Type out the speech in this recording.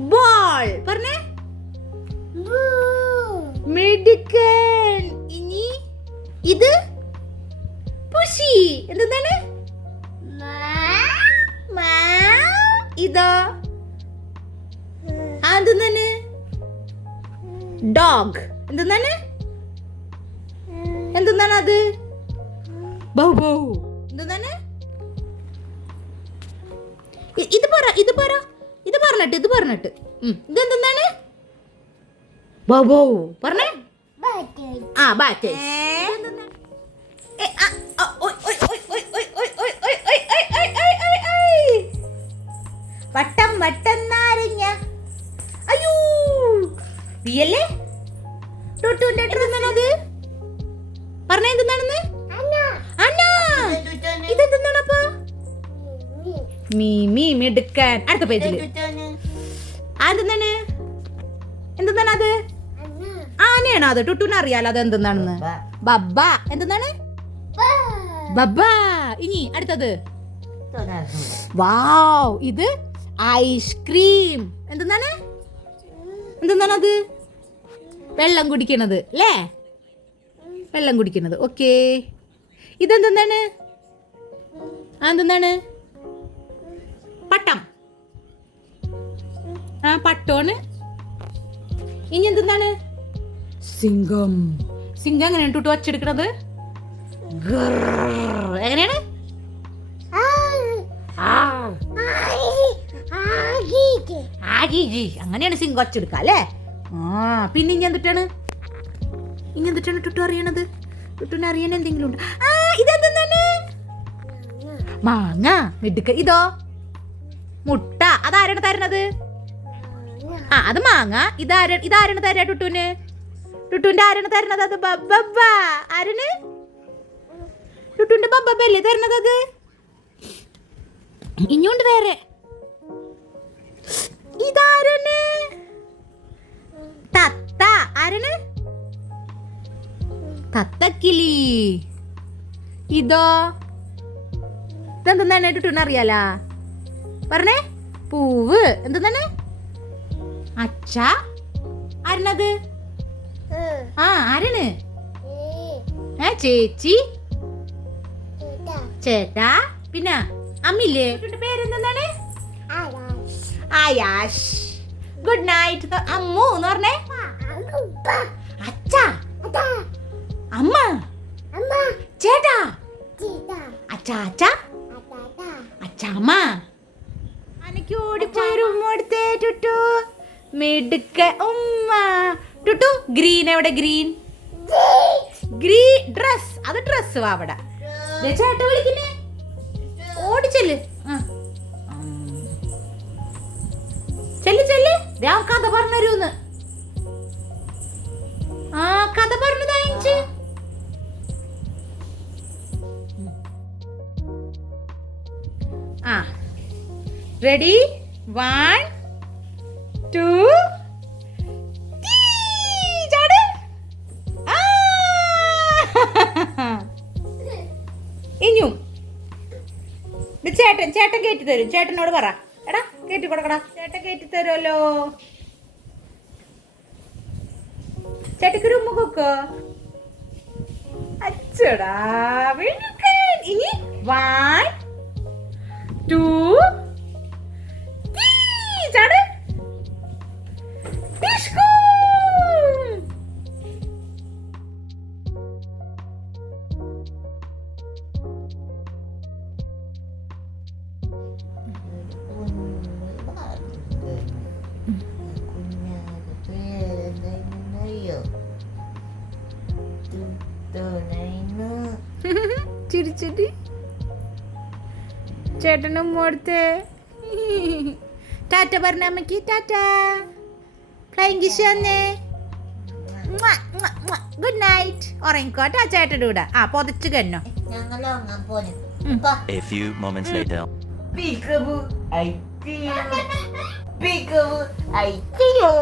Ball പറഞ്ഞേ? മിടുക്കൻ ഇനി ഇത് പുഷി എന്താണ്. ഇതോ. ആ എന്താണ് ഡോഗ് എന്താണ് എന്താണ് അത് ബൗ ബൗ ഇത് പറ ഇത് പറ ഇത് പറഞ്ഞിട്ട് ഇത് പറഞ്ഞിട്ട് ഇത് ഇതെന്താണ് ബൗ ബൗ പറഞ്ഞേ ആ ബാറ്റ് വട്ടം വട്ടം നാരങ്ങ അയ്യോ വിയല്ലേ അത് പറഞ്ഞ എന്തെന്നാണെന്ന്? അന്ന ഇതെന്താണപ്പോ മീമി മിടുക്കാൻ അടുത്ത പേജിൽ. ആ എന്താണ് എന്തെന്നാണ് അത്? ആനയാണോ അത്? ടുട്ടുവിന് അറിയാലോ അത് എന്തെന്നാണെന്ന്. ബബ്ബ. എന്തെന്നാണ്? ബബ്ബ. ഇനി അടുത്തത്. വാവ്. ഇത് ഐസ്ക്രീം. എന്തെന്നാണ്? എന്തെന്നാണ് അത് വെള്ളം കുടിക്കണത്. അല്ലേ വെള്ളം കുടിക്കുന്നത്. ഓക്കേ ഇതെന്താണ് ആ എന്തെന്നാണ്? പട്ടം. ആ പട്ടോണ് ഇനി എന്താണ് സിംഗം. സിംഗം എങ്ങനെയാണ് ടുട്ടു വച്ചെടുക്കണത്. എങ്ങനെയാണ്? അങ്ങനെയാണ് സിംഗം വച്ചെടുക്കുക അല്ലേ? ആ പിന്നെ ഇനി എന്തിട്ടാണ്? ഇനി എന്തിട്ടാണ് ടുട്ടു അറിയണത്? ടുട്ടുവിനെ അറിയാൻ എന്തെങ്കിലും ഉണ്ട്. ആ ഇതെന്താണ് മാങ്ങ. മിടുക്ക. ഇതോ? മുട്ട. അതാരാണ് തരണത്? ആ അത് മാങ്ങ. ഇതാര ഇതാരാണ് തരാ ടുട്ടുവിന്? ടുട്ടുവിന്റെ ആരാണ് തരണത് അത്? ബബ്ബ. ആരാണ്? ടുട്ടുവിന്റെ ബബ്ബല്ലേ തരണത് അത്? ഇനിയുണ്ട് വേറെ. ഇതാരാണ്? തത്ത. ആരാണ്? തത്തക്കിളി ഇതോ. ഇതെന്താണ് ടുട്ടുവിന് അറിയാല? പറഞ്ഞേ. പൂവ്. എന്താണ് അച്ഛ ആരണത് ആ ആരാണ്? ഏ ചേച്ചി. ചേട്ടാ. പിന്നെ അമ്മില്ലേ? പേരെന്താണ് ആയാഷ്. Good night. അമ്മു എന്ന് പറഞ്ഞേ. അമ്മ. ചേട്ടാ. അച്ഛാ അച്ഛാ. അച്ഛാമ്മ അനക്ക് ഓടിപ്പോയൊരു ഉമ്മ കൊടുത്തേ ടുട്ടു. മിടുക്ക ഉമ്മ. ടുട്ടു ഗ്രീൻ. എവിടെ ഗ്രീൻ? Green dress. അത് ഡ്രസ് വാ അവിടെ. ദേ ചേട്ട വിളിക്കുന്നേ. ഓടിച്ചെല്ല്. ചെല്ല്. ചെല്ല് ദേ ആ കഥ പറഞ്ഞരൂന്ന് ആ. റെഡി വൺ ടു ഇനിയും ചേട്ടൻ ചേട്ടൻ കയറ്റി തരും. ചേട്ടനോട് പറ. എടാ കയറ്റി കൊടുക്കടാ. ചേട്ടൻ കയറ്റി തരുമല്ലോ. ചേട്ടക്ക് ഒരു ഉമ്മ കൊക്കോ അച്ചടാ ഇനി വൺ ടു. ചിരിച്ചിട്ട്. ചേട്ടനും മോടുത്തെ. ടാറ്റ പറഞ്ഞ അമ്മയ്ക്ക് ടാറ്റ. ഫ്ലൈങ് കിഷ് തന്നെ ഗുഡ് നൈറ്റ് ഉറങ്ങിക്കോട്ടെ ചേട്ടന്റെ കൂടെ. ആ പൊതച്ചു കന്നോ ഞങ്ങളുറങ്ങാൻ പോലും ഉം. A few moments later. Peekaboo, I feel. Peekaboo, I you.